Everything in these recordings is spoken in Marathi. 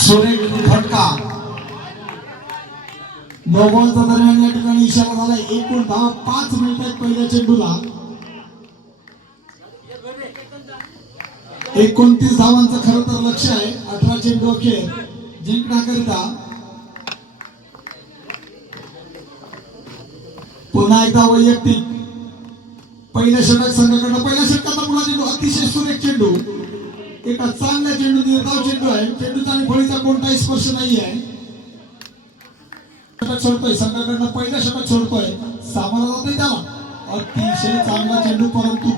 सुरेख फटका 90 दरम्यान या ठिकाणी इशारा झाला. एकूण धावा 5 मिनिटात पहिल्या चेंडूला 29 धावांचं खरं तर लक्ष आहे. 18 चेंडू अखेर जिंकण्याकरिता पुन्हा एकदा वैयक्तिक पहिल्या षटक संघाकडनं. पहिल्या षटकाचा पुन्हा चेंडू अतिशय सुरेख चेंडू. एका चांगल्या चेंडू निर्धाव चेंडू आहे. चेंडूचा आणि फळीचा कोणताही स्पर्श नाही आहे. षटक सोडतोय संघाकडनं. पहिल्या षटक सोडतोय. सामोरा जातोय त्याला. अतिशय चांगला चेंडू परंतु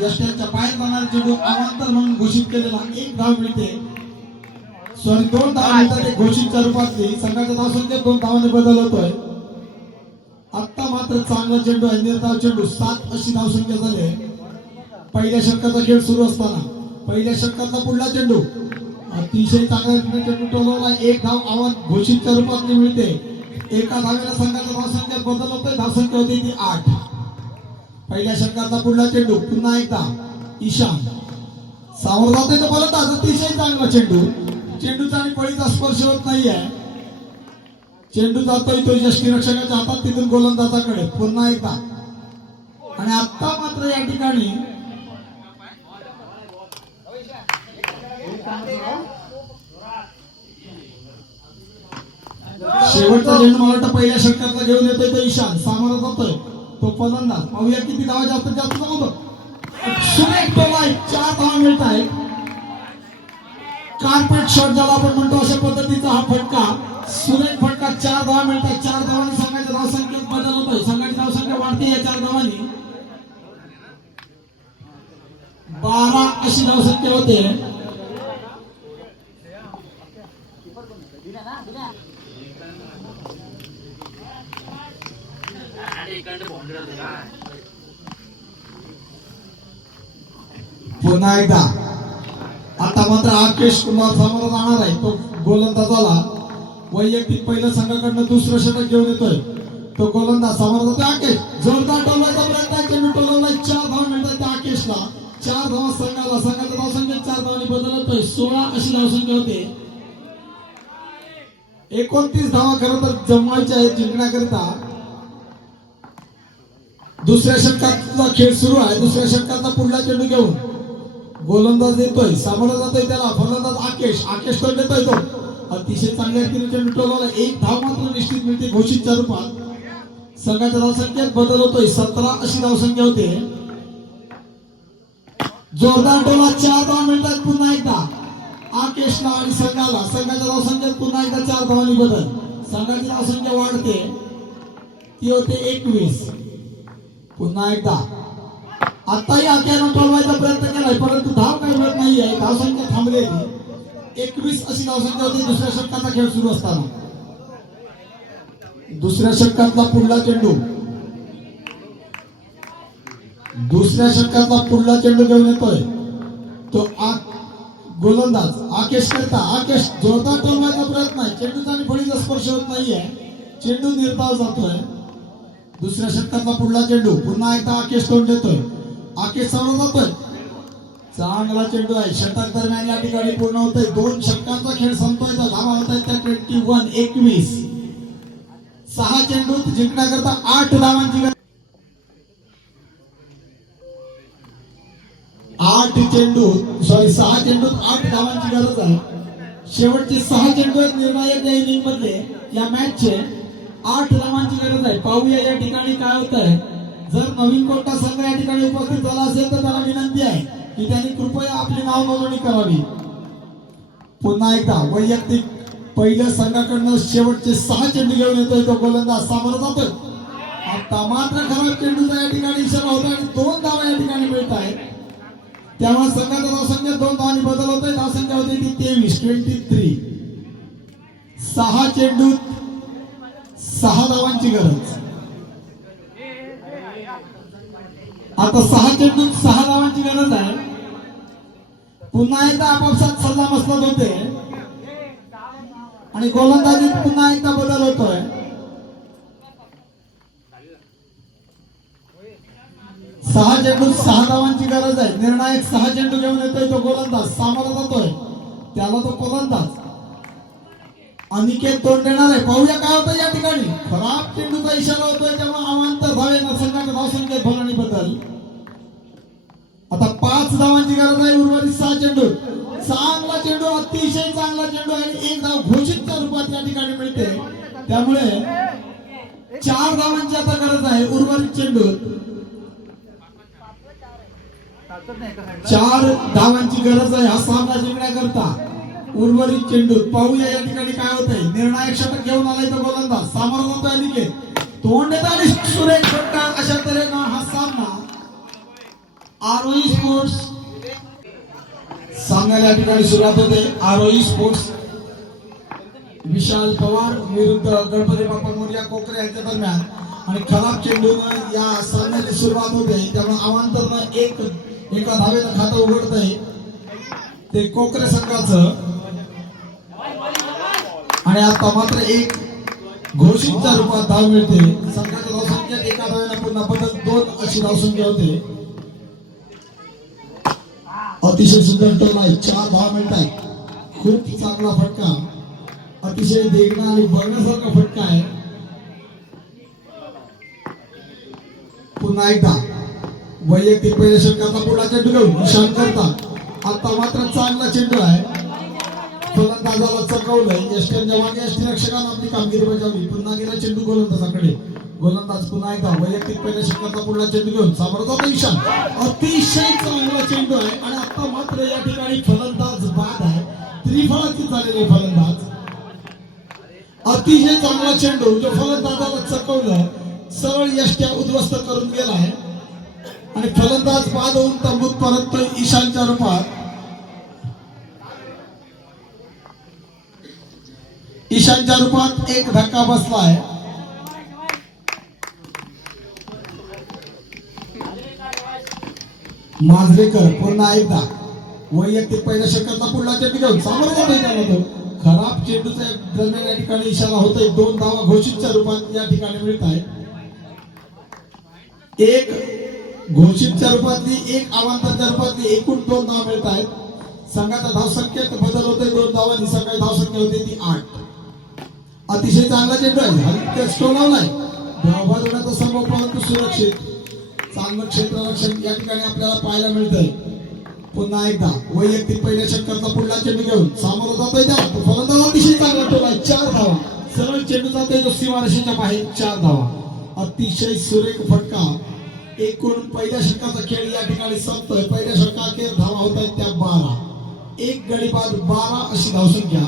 यष्ट्यांच्या बाहेर जाणारा चेंडू अवांतर म्हणून घोषित केलेला. 1 धाव मिळते. सॉरी 2 धाव मिळतात. घोषितच्या रूपातली संघाच्या धावसंख्येत 2 धावांनी बदल होतोय. आता मात्र चांगला चेंडू आहे. निर्धाव चेंडू. 7 अशी धावसंख्या झाली. पहिल्या षटकाचा खेळ सुरू असताना पहिल्या षटकातला पुढला चेंडू अतिशय चांगला चेंडू टोलवला. 1 धाव आव्हान घोषितच्या रूपात मिळते. एका धावेला संघाच्या धावसंख्येत बदल होतोय. धावसंख्या होती ती 8. पहिल्या षटकातला पुढला चेंडू पुन्हा एकदा ईशान सामोर जातोय. तर फलंदाज अतिशय चांगला चेंडू. चेंडूचा आणि फळीचा स्पर्श होत नाहीये. चेंडू जातोय तो यष्टीरक्षकाच्या हातात. तिथून गोलंदाजाकडे पुन्हा एकदा. आणि आता मात्र या ठिकाणी शेवटचा चेंडू मला वाटतं पहिल्या षटकातला घेऊन येतोय तो ईशान. सामोरा जातोय तो फलंदाज. पाहूया किती धावा जास्तीत जास्त जमवतो. सुरेख टोला. 4 धावा मिळत आहेत. कार्पेट शॉट ज्याला आपण म्हणतो अशा पद्धतीचा हा फटका. सुरेख फटका. 4 धावा मिळत आहेत. 4 धावांनी संघाच्या धावसंख्येत बदल होतोय. संघाची धावसंख्या वाढते या 4 धावांनी. 12 अशी धावसंख्या होते. पुन्हा एकदा आता मात्र आकेश कुमार समोर जाणार आहे. तो गोलंदाजाला वैयक्तिक पहिलं संघाकडनं दुसरं षटक घेऊन येतोय. तो गोलंदाज समोर जातोय. आकेश जोरदार टोलवायचा प्रयत्न. चेंडू टोलवलाय. 4 धावा मिळतात त्या आकेशला. 4 धावा संघाला. संघाच्या धावसंख्येत 4 धावांनी बदल होतोय. 16 अशी धावसंख्या होते. 29 धावा खरं तर जमवायच्या आहेत जिंकण्याकरिता. दुसऱ्या षटकातला खेळ सुरू आहे. दुसऱ्या षटकातला पुढला चेंडू घेऊन गोलंदाज येतोय. सामोरा जातोय त्याला फलंदाज आकेश. आकेश तो देतोय. तो अतिशय चांगल्या रीतीने चेंडू टोलवला. 1 धाव मात्र निश्चित मिळते घोषितच्या रूपात. संघाच्या धावसंख्येत बदल होतोय. 17 अशी धावसंख्या होते. जोरदार टोला. 4 धावा मिळतात पुन्हा एकदा आकेशला आणि संघाला. संघाच्या धावसंख्येत पुन्हा एकदा 4 धावांनी बदल. संघाची धावसंख्या वाढते. ती होते 21. पुन्हा एकदा आताही आक्यानं टोलवायचा प्रयत्न केलाय परंतु धाव काही मिळत नाहीये. धावसंख्या थांबलेली. 21 अशी धावसंख्या होती दुसऱ्या षटकाचा खेळ सुरू असताना. दुसऱ्या षटकातला पुढला चेंडू. दुसऱ्या षटकातला पुढला चेंडू घेऊन येतोय तो गोलंदाज आकेश करता. आकेश जोरदार टोलवायचा प्रयत्न आहे. चेंडूचा आणि फळीचा स्पर्श होत नाहीये. चेंडू निर्धाव जातोय. दुसऱ्या षटकातला पुढला चेंडू पुन्हा एकदा आकेश तोंड देतोय. आकेश समोर जातोय. चांगला चेंडू आहे. षटक दरम्यान या ठिकाणी पूर्ण होतोय. 2 षटकांचा खेळ संपतोय. धावा होत आहेत त्या 21. 6 चेंडू जिंकण्याकरता 8 धावांची 6 चेंडूत 8 धावांची गरज आहे. शेवटचे 6 चेंडू आहेत निर्णायक या इनिंग मधले. या मॅचचे 8 धावांची गरज आहे. पाहूया या ठिकाणी काय होत आहे. जर नवीन कोटा संघ या ठिकाणी उपस्थित झाला असेल तर त्याला विनंती आहे की त्यांनी कृपया आपली नाव नोंदणी करावी. पुन्हा एकदा वैयक्तिक पहिल्या संघाकडनं शेवटचे 6 चेंडू घेऊन येतोय तो गोलंदाज. सामोरा जातोय. आता मात्र खराब चेंडूचा या ठिकाणी इशारा होता आणि 2 धावा या ठिकाणी मिळत आहेत. त्यामुळे संघाच्या धावसंख्येत 2 धावांनी बदल होतोय. धावसंख्या होती ती 23. 6 चेंडूत 6 धावांची गरज. आता 6 चेंडूत 6 धावांची गरज आहे. पुन्हा एकदा आपापसात सल्ला मसलत होते आणि गोलंदाजीत पुन्हा एकदा बदल होतोय. 6 चेंडूत 6 धावांची गरज आहे. निर्णायक 6 चेंडू घेऊन येतोय तो गोलंदाज. सामोरा जातोय त्याला तो गोलंदाज. अनिकेत तोंड देणार आहे. पाहूया काय होतं या ठिकाणी. खराब चेंडूचा इशारा होतोय त्यामुळे अवांतर धावेनं संघाच्या धावसंख्येत फलानी बदल. आता 5 धावांची गरज आहे. उर्वरित 6 चेंडू. चांगला चेंडू, अतिशय चांगला चेंडू आणि एक धाव घोषितच्या रूपात या ठिकाणी मिळते. त्यामुळे 4 धावांची आता गरज आहे. उर्वरित चेंडू 4 धावांची गरज आहे हा सामना जिंकण्याकरता. उर्वरित चेंडू पाहूया या ठिकाणी काय होतंय. निर्णायक षटक घेऊन आलाय तो गोलंदाज. सामोरं जातोय अनिकेत. तोंड देत आणि सुरेख फटका. अशा तऱ्हेनं हा सामना आरोही स्पोर्ट्स सामन्याला या ठिकाणी सुरुवात होते. आरोही स्पोर्ट्स विशाल पवार विरुद्ध गणपती बाप्पा मोरया कोकरे यांच्या दरम्यान आणि खराब चेंडूनं या सामन्याची सुरुवात होते. त्यामुळे अवांतरनं एका धावेनं खातं उघडतंय ते कोकरे संघाचं. आणि आता मात्र एक घोषितच्या रूपात धाव मिळते. संघाच्या धावसंख्येत एका धावेनं पुन्हा बदल 2 अशी धावसंख्या होते. अतिशय सुंदर टोल आहे. 4 धाव मिळत आहेत. खूप चांगला फटका, अतिशय देखणा आणि बघण्यासारखा फटका आहे. पुन्हा एकदा वैयक्तिक पहिल्या षटकाचा पुढा चेंडू घेऊन निशाण करता. आता मात्र चांगला चेंडू आहे. फलंदाजाला चकवलंय. यष्टीच्या मागे यष्टीरक्षकानं आपली कामगिरी बजावली. पुन्हा गेला चेंडू गोलंदाजाकडे. गोलंदाज पुन्हा एकदा वैयक्तिक पहिल्या षटकाचा पुढला चेंडू घेऊन सामोरं जातो ईशान. अतिशय चांगला चेंडू आहे आणि आता मात्र या ठिकाणी फलंदाज बाद आहे. त्रिफळाची झालेले फलंदाज. अतिशय चांगला चेंडू जो फलंदाजाला चकवलं, सरळ यष्ट्या उद्ध्वस्त करून गेलाय आणि फलंदाज बाद होऊन तंबूत परततोय ईशानच्या रूपात. ईशानच्या रूपात एक धक्का बसलाय. मांजरेकर पुन्हा एकदा वैयक्तिक पहिल्या षटकाचा पुढला चेंडू घेऊन सामोरं जातोय त्याला. खराब चेंडूचा दरम्यान या ठिकाणी इशारा होतोय. 2 धावा घोषितच्या रूपात या ठिकाणी मिळत आहे. एक घोषितच्या रूपातली, एक अवांतरच्या रूपातली एकूण 2 धावा मिळत आहेत. संघाच्या धावसंख्येत बदल होतोय 2 धावांनी. सकाळी धावसंख्या होती ती 8. अतिशय चांगला चेंडू आहे. हलक्या स्टोलावलाय. धावबाजवण्याचा संभव परंतु सुरक्षित. चांगलं क्षेत्ररक्षण या ठिकाणी आपल्याला पाहायला मिळतंय. पुन्हा एकदा वैयक्तिक पहिल्या षटकाचा पुढला चेंडू घेऊन सामोरं जातोय त्याला. तो फलंदाज अतिशय चांगला टोलाय. 4 धावा. सरळ चेंडू जातोय जो सीमारेषेच्या बाहेर. 4 धावा. अतिशय सुरेख फटका. एकूण पहिल्या षटकाचा खेळ या ठिकाणी संपतोय. पहिल्या षटकाखेर धावा होत आहेत त्या 12. एक गडी बाद 12 अशी धावसंख्या.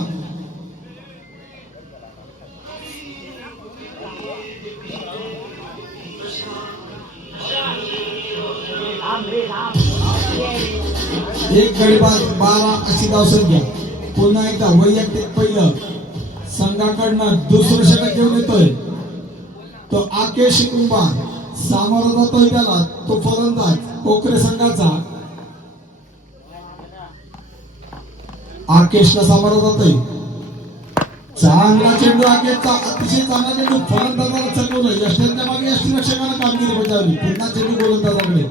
एक गडी बाद 12 अशी धावसंख्या. पुन्हा एकदा वैयक्तिक पहिलं संघाकडनं दुसरं षटक घेऊन येतोय तो आकेश कुंभार. सामोरा जातोय त्याला तो फलंदाज कोकरे संघाचा. आकेशला सामोरा जातोय. चांगला चेंडू आकेशचा. अतिशय चांगला चेंडू फलंदाजाला चकवलं. यष्टीच्या मागे यष्टीरक्षकानं कामगिरी बजावली. पुन्हा चेंडू गोलंदाजाकडे.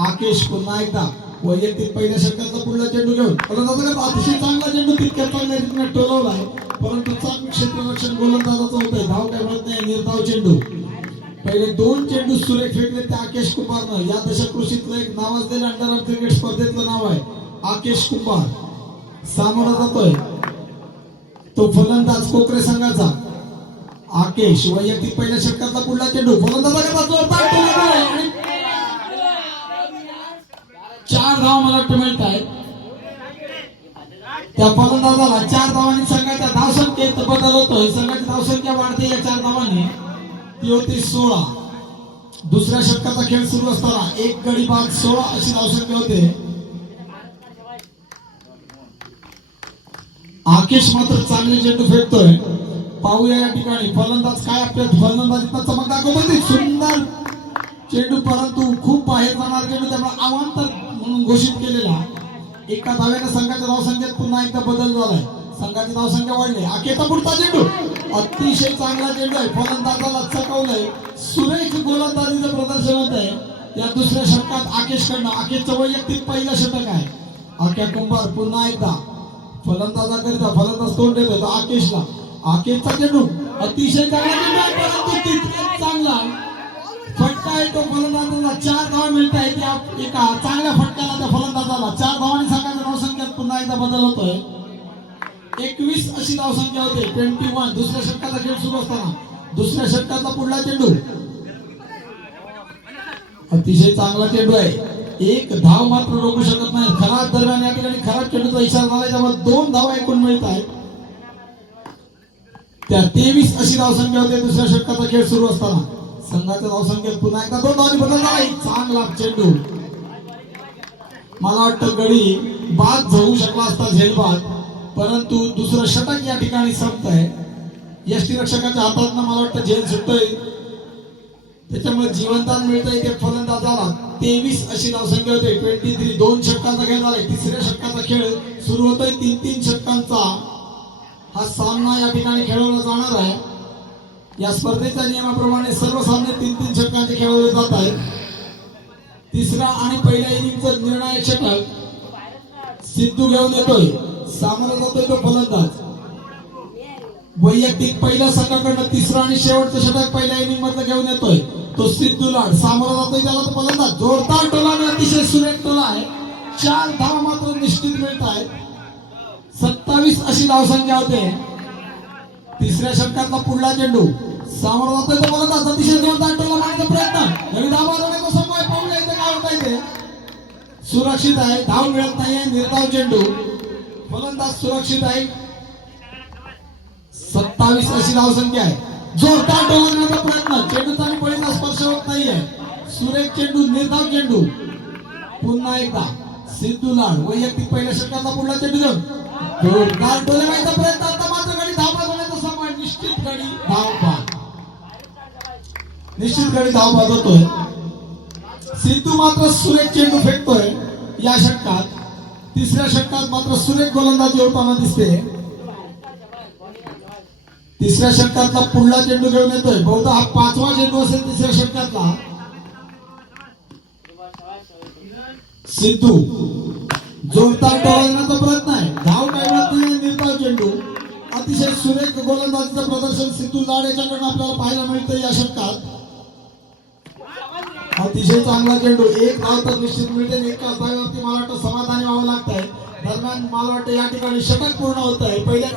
आकेश पुन्हा एकदा वैयक्तिक पहिल्या षटकाचा पुढला चेंडू घेऊन फलंदाजाकडे. अतिशय चांगला चेंडू तितक्या चांगल्या रीतीने टोलवलाय परंतु चांगलं क्षेत्ररक्षण गोलंदाजाचं होतंय. धाव काय मिळत नाही. निर्धाव चेंडू. पहिले 2 चेंडू सुरेख फेकले त्या आकेश कुंभारनं. या दशकृषीतलं एक नावाजलेलं अंडर क्रिकेट स्पर्धेतलं नाव आहे आकेश कुंभार. सामोरा जातोय तो फलंदाज कोकरे संघाचा आकेश. वैयक्तिक पहिल्या षटकाचा पुढला चेंडू फलंदाजाकडे जोरदार टोलवलाय आणि 4 धावा मला वाटतं मिळत आहेत. त्या फलंदाजाला 4 धावांनी संघाच्या धावसंख्येत बदल होतोय. संघाची धावसंख्या वाढते या 4 धावांनी. ती होती 16. दुसऱ्या षटकाचा खेळ सुरू असताना एक गडी बाद 16 अशी धावसंख्या होते. आकेश मात्र चांगले चेंडू फेकतोय. पाहूया या ठिकाणी फलंदाज काय आपल्या फलंदाजीचा चमक दाखवतोय. सुंदर चेंडू परंतु खूप बाहेर जाणार चेंडू. त्यामुळे अवांतर म्हणून घोषित केलेला. एका धाव्याने संघाच्या धावसंख्येत पुन्हा एकदा बदल झालाय. संघाची धावसंख्या वाढली. आकेशचा पुढचा चेंडू अतिशय चांगला चेंडू आहे. फलंदाजाला चकवलंय. सुरेख गोलंदाजीचं प्रदर्शन होत आहे या दुसऱ्या षटकात आकेशकडनं. आकेशचं वैयक्तिक पहिलं षटक आहे. आक्या कुंभार पुन्हा एकदा फलंदाजाकरिता. फलंदाज तोंड देतोय आकेशला. अखेरचा चेंडू अतिशय चांगला चेंडू आहे, परंतु तितकाच चांगला फटका येतो फलंदाजाला. 4 धावा मिळत आहेत या एका चांगल्या फटक्याला त्या फलंदाजाला. 4 धावांनी संघाच्या धावसंख्येत पुन्हा एकदा बदल होतोय. 21 अशी धावसंख्या होते. 21. दुसऱ्या षटकाचा खेळ सुरू असताना दुसऱ्या षटकाचा पुढला चेंडू अतिशय चांगला चेंडू आहे. एक धाव मात्र रोखू शकत नाही. खराब दरम्यान या ठिकाणी खराब चेंडूचा इशारा झाला, त्यामुळे 2 धावा एकूण मिळत आहेत. त्या 23 अशी धावसंख्या होते दुसऱ्या षटकाचा खेळ सुरू असताना. संघाच्या धावसंख्येत पुन्हा एकदा 2 धावांनी बदल झाला. चांगला चेंडू, मला वाटतं गडी बाद जाऊ शकला असता, झेलबाद, परंतु दुसरं षटक या ठिकाणी संपत आहे. यष्टीरक्षकाच्या हातात मला वाटतं झेल सुटतोय, त्याच्यामुळे जीवनदान मिळतंय ते फलंदाजाला. 23 अशी धावसंख्या होते. 23. 2 षटकांचा खेळ झालाय. तिसऱ्या षटकाचा खेळ सुरू होतोय. 3-3 षटकांचा हा सामना या ठिकाणी खेळवला जाणार आहे. या स्पर्धेच्या नियमाप्रमाणे सर्व सामने 3-3 षटकांचे खेळवले जात आहेत. तिसरा आणि पहिल्या इनिंगचा निर्णायक षटक सिद्धू घेऊन येतोय. सामोरा जातोय तो फलंदाज. वैयक्तिक पहिल्या संघाकडनं तिसरा आणि शेवटचं षटक पहिल्या इनिंग मधलं घेऊन येतोय तो सिद्धू लाड. सामोरा जातोय त्याला तो फलंदाज. जोरदार टोला आणि अतिशय सुरेख टोला आहे. 4 धावा मात्र निश्चित मिळत आहेत. 27 अशी धावसंख्या होते. तिसऱ्या षटकातला पुढला चेंडू सामोरा जातोय तो फलंदाज. अतिशय जोरदार टोला मारण्याचा प्रयत्न. नवी धावा बनवण्याचा समय पाहूया इथे काय होत आहे ते. सुरक्षित आहे, धाव मिळत नाहीये. निर्धाव चेंडू, फलंदाज सुरक्षित आहे. 27 अशी धावसंख्या आहे. जोरदार टोलण्याचा प्रयत्न. चेंडूचा आणि पळीचा स्पर्श होत नाहीये. सुरेख चेंडू, निर्धाव चेंडू. पुन्हा एकदा सिद्धू लाड वैयक्तिक पहिल्या षटकाचा पुढला चेंडू घेऊन जोरदार टोलण्याचा प्रयत्न. आता मात्र गडी धाव होण्याचा समय. निश्चित गडी धावबाद, निश्चित गडी धावबाद होतोय. सिद्धू मात्र सुरेख चेंडू फेकतोय या षटकात. तिसऱ्या षटकात मात्र सुरेख गोलंदाजी होताना दिसते. तिसऱ्या षटकातला पुढला चेंडू घेऊन येतोय. बहुधा हा 5वा चेंडू असेल तिसऱ्या षटकातला. सिद्धू जोरदार टोलण्याचा प्रयत्न आहे. धाव काय मिळत नाही. निर्धाव चेंडू, अतिशय सुरेख गोलंदाजीचं प्रदर्शन सिद्धू लाड याच्याकडून आपल्याला पाहायला मिळतं या षटकात. अतिशय चांगला चेंडू. 1 धाव तर निश्चित मिळते. एका धावेवरती मला वाटतं समाधानी व्हावं लागतंय. दरम्यान मला वाटतं या ठिकाणी षटक पूर्ण होत आहे. पहिल्या